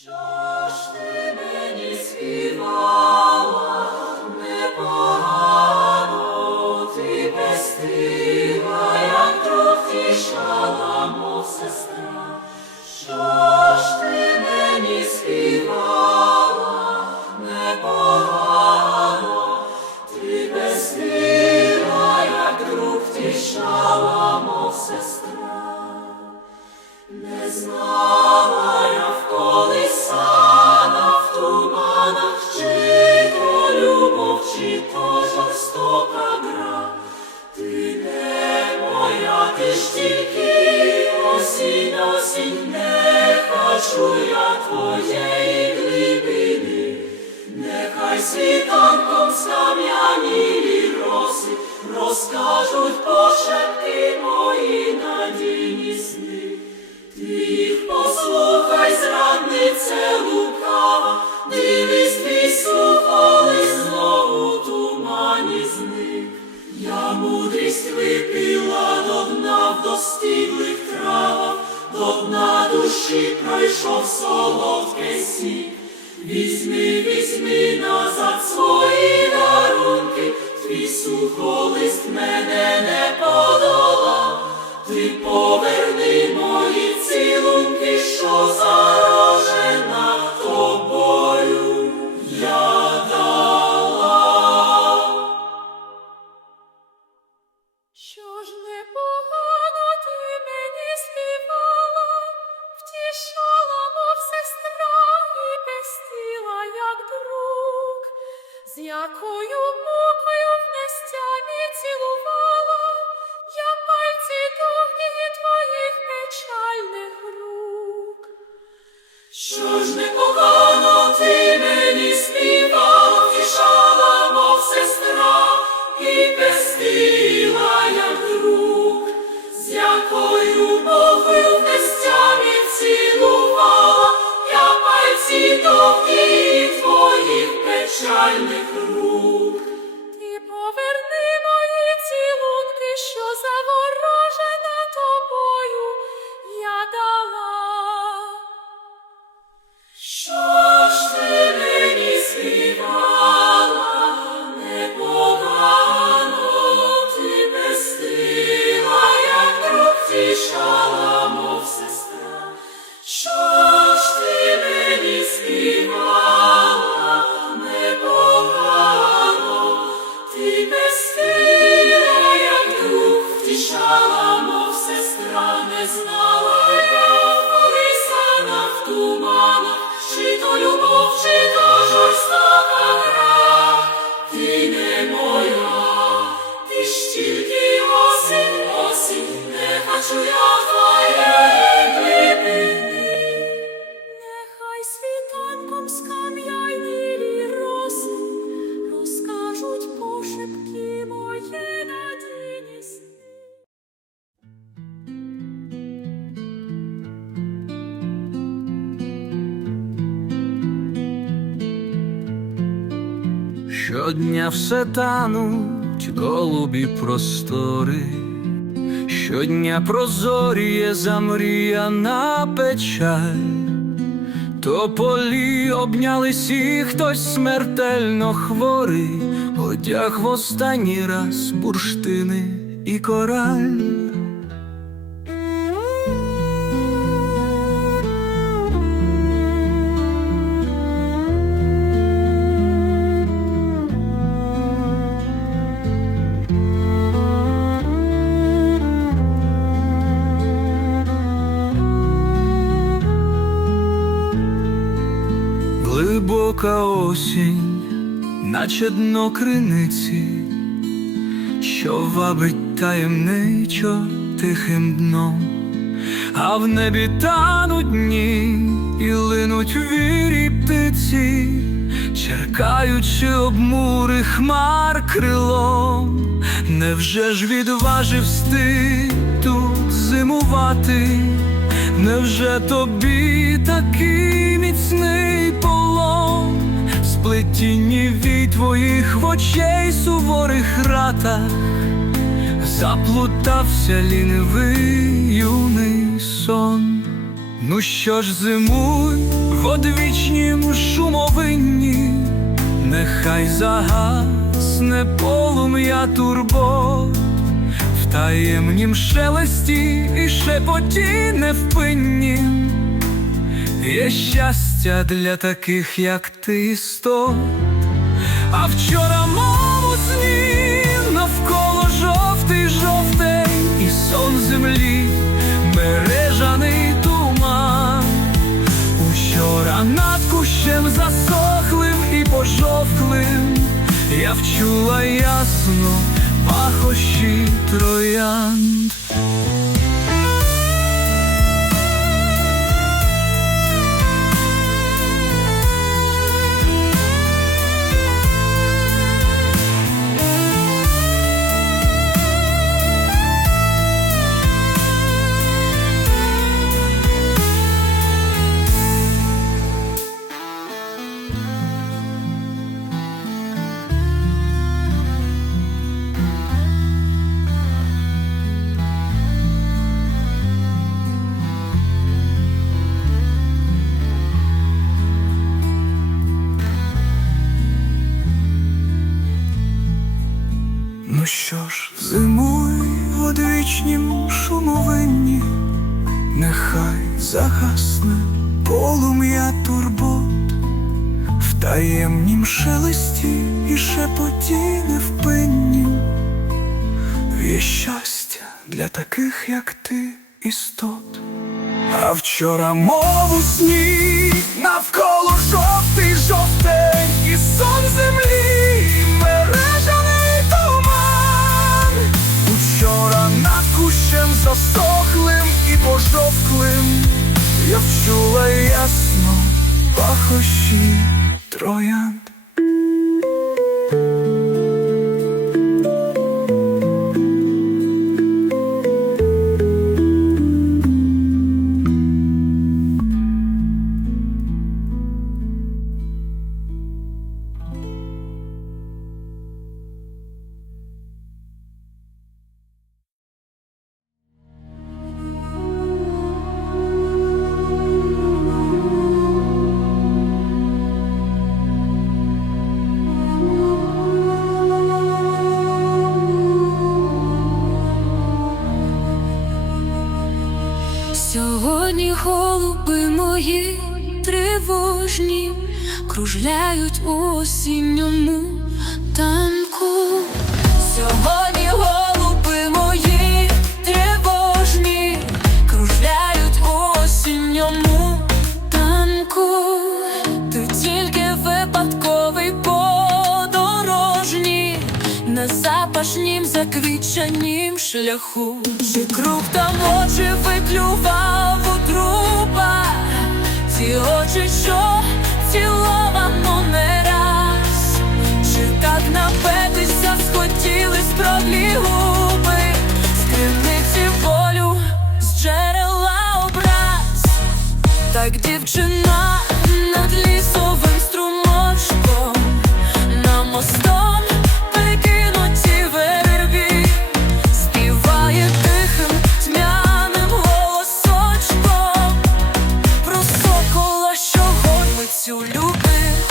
Що то жорстока. Ти не моя, ти ж тільки не хочу я твоєї глибини. Нехай світанком скам'янілі роси розкажуть пошепки мої надійні сни. Послухай, зраднице лукава, дивись твій сухоли випила до дна в достиглих травах, до дна душі пройшов солодкий сік. Візьми, візьми назад свої дарунки, твій сухолист мене не подолав. Ти поверни мої цілунки, що заражена з Ти поверни Щодня все тануть голубі простори, щодня прозоріє замріяна печаль, тополі обнялись і хтось смертельно хворий, одяг в останній раз бурштини і кораль. Наче дно криниці, що вабить таємничо тихим дном, а в небі тануть дні і линуть вірі птиці, черкаючи обмури хмар крилом, невже ж відважився ти тут зимувати? Невже тобі такий міцний сплетінні від твоїх очей суворих ратах, заплутався лінивий юний сон. Ну що ж зимуй, в одвічнім шумовинні, нехай загасне полум'я турбот, в таємнім шелесті і шепоті невпинні. Є щастя для таких, як ти істот. А вчора, мов у сні, навколо жовтий жовтень, і сон землі, мережаний туман. Учора над кущем засохлим і пожовклим, я вчула ясно пахощі троянд. Одвічнім шумовинні, нехай загасне полум'я турбот, в таємнім шелесті і шепоті невпиннім. Є щастя для таких, як ти, істот. А вчора, мов у сні, навколо жовтий жовтень, і сон землі, засохлим і пожовклим, я вчула ясно пахощі троянд. Мої тривожні кружляють у осінньому танку. Сьогодні голуби мої тривожні кружляють у осінньому танку. Ти тільки випадковий подорожній на запашнім заквічанім шляху. Чи круг там очі виклював ті очі, що ціловано не раз, чи так напитися схотіли справді губи, з кривниці волю, з джерела образ, так дівчина над лісовим струмочком, горницю любив,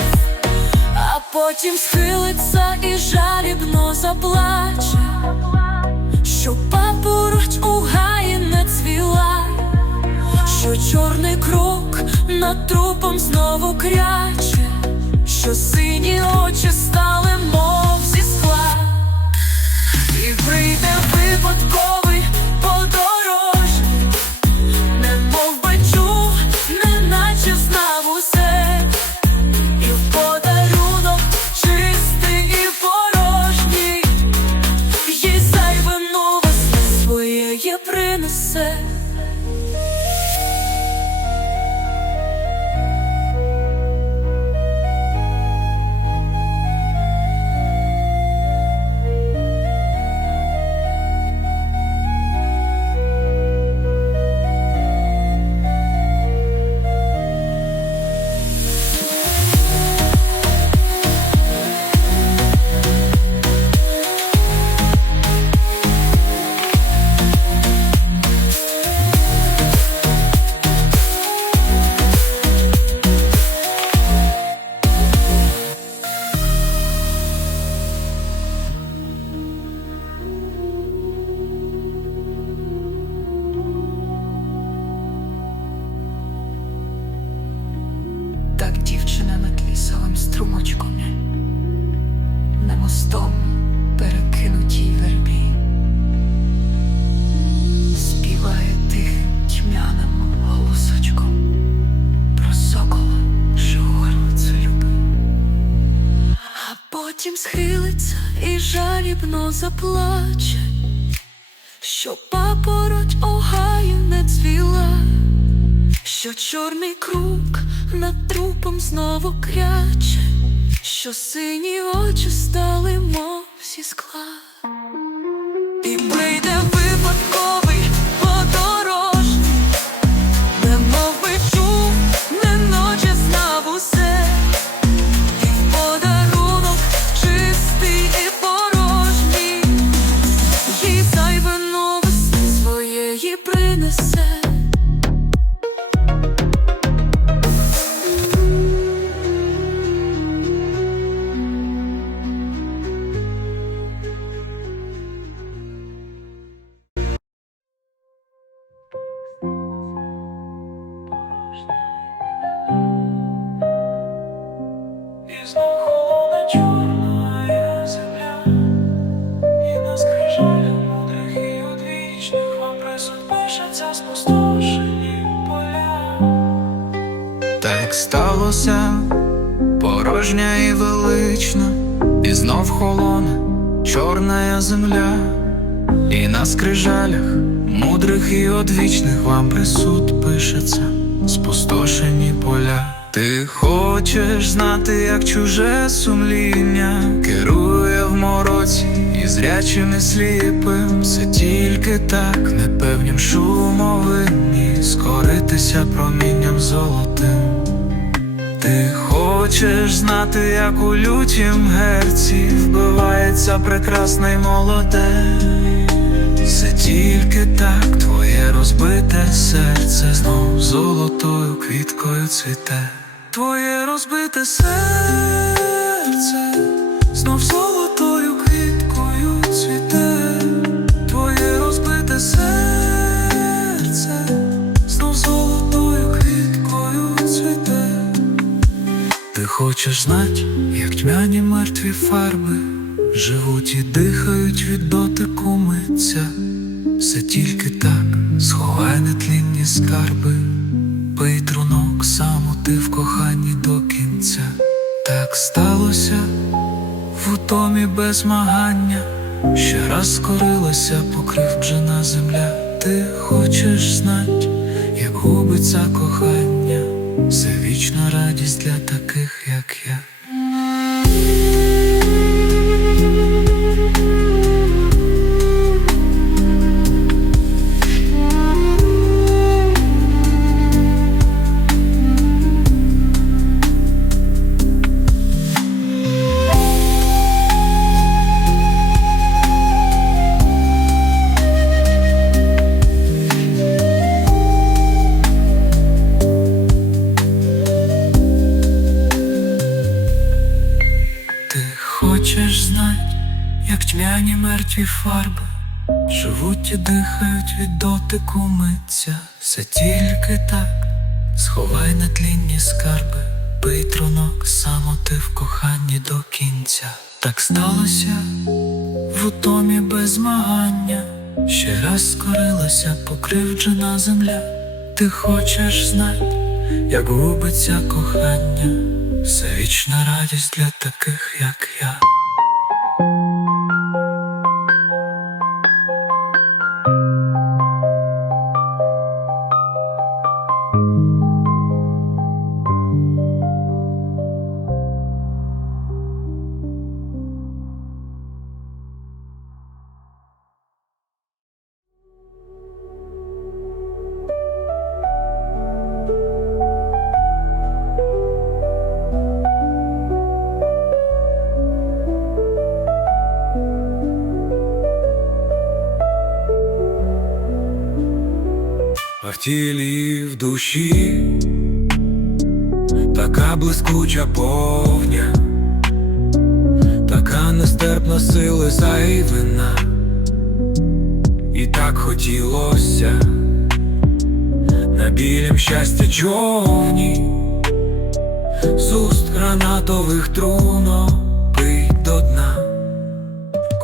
а потім схилиться і жалібно заплаче, що папороть у гаї не цвіла що чорний круг над трупом знову кряче, що сині очі стали, мов зі скла, і прийде випадковий потім схилиться і жалібно заплаче, що папороть огаю не цвіла, що чорний круг над трупом знову кряче, що сині очі стали, мов зі скла. І прийде одвічних пишеться спустошені поля. Так сталося, порожня і велична, і знов холоне чорна земля, і на скрижалях мудрих і одвічних вам присуд пишеться спустошені поля. Ти хочеш знати, як чуже сумління керує в мороці зрячим і сліпим, все тільки так, непевнім шумовинні, скоритися промінням золотим. Ти хочеш знати, як у лютім герці вбивається прекрасне й молоде. Все тільки так твоє розбите серце знов золотою квіткою цвіте. Твоє розбите серце знов золотою хочеш знать, як тьмяні мертві фарби живуть і дихають від дотику митця. Все тільки так, сховай нетлінні скарби, пий трунок сам ти в коханні до кінця. Так сталося в утомі без змагання, ще раз скорилася покривджена земля. Ти хочеш знать, як губиться кохання, це вічна радість для таких, як я. Дотику митця, все тільки так, сховай нетлінні скарби, пий трунок, самоти в коханні до кінця. Так сталося в утомі без змагання, ще раз скорилася покривджена земля. Ти хочеш знать, як губиться кохання, це вічна радість для таких, як я. Тілі в душі. Така блискуча повня, така нестерпна сила зайвина, і так хотілося на білім щастя човні. З уст гранатових трунок пить до дна.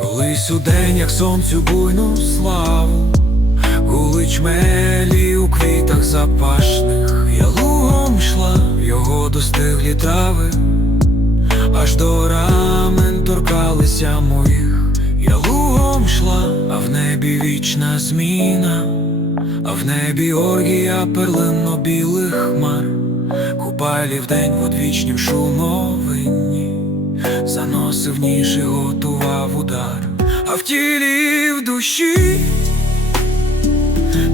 Колись у день, як сонцю буйну славу, гули чмелі у квітах запашних, я лугом йшла його достиглі трави, аж до рамен торкалися моїх, я лугом йшла, а в небі вічна зміна, а в небі оргія перлинно білих хмар, купалі вдень в одвічнім шумовинні заносив ніж і готував удар, а в тілі в душі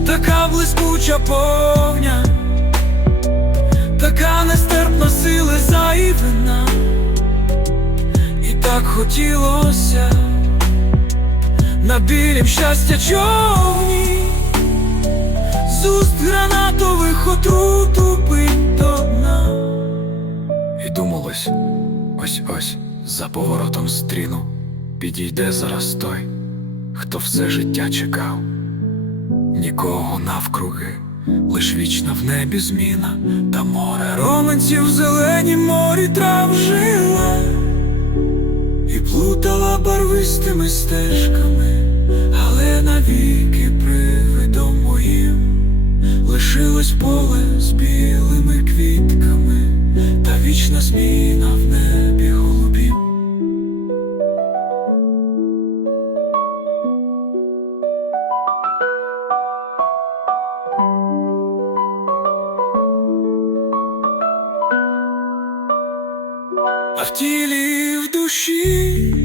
така блискуча повня, така нестерпна сили заївина, і так хотілося на білім щастя човні, з уст гранатових отруту пить до дна. І думалось, ось ось за поворотом стріну підійде зараз той, хто все життя чекав, нікого навкруги, лиш вічна в небі зміна, та море роменців в зеленім морі трав жила і плутала барвистими стежками, але навіки привидом моїм лишилось поле з білими квітками, та вічна зміна в небі тілі в душі.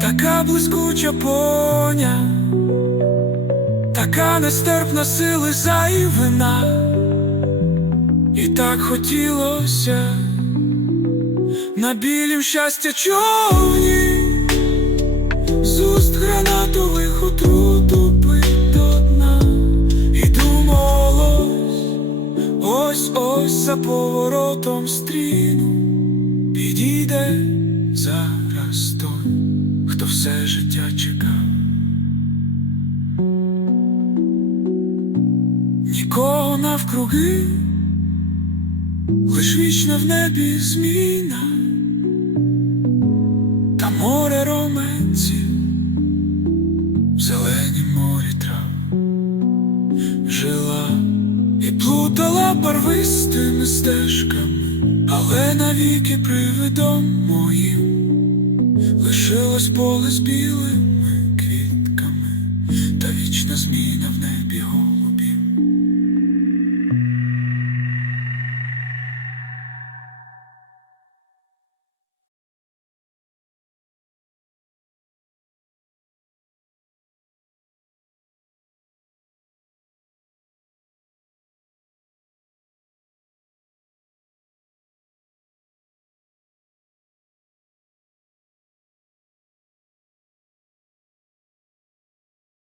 Така блискуча поня, така нестерпна сили заївина, і так хотілося на білім щастя човні, з уст гранатових отруту пить до дна, і думалось, ось ось за поворотом стріну підійде зараз той, хто все життя чекав. Нікого навкруги, лиш вічна в небі зміна, та море роменців, в зеленім морі трав. Жила і плутала барвистими стежками, але навіки привидом моїм лишилось поле з білими квітками та вічна зміна в небі.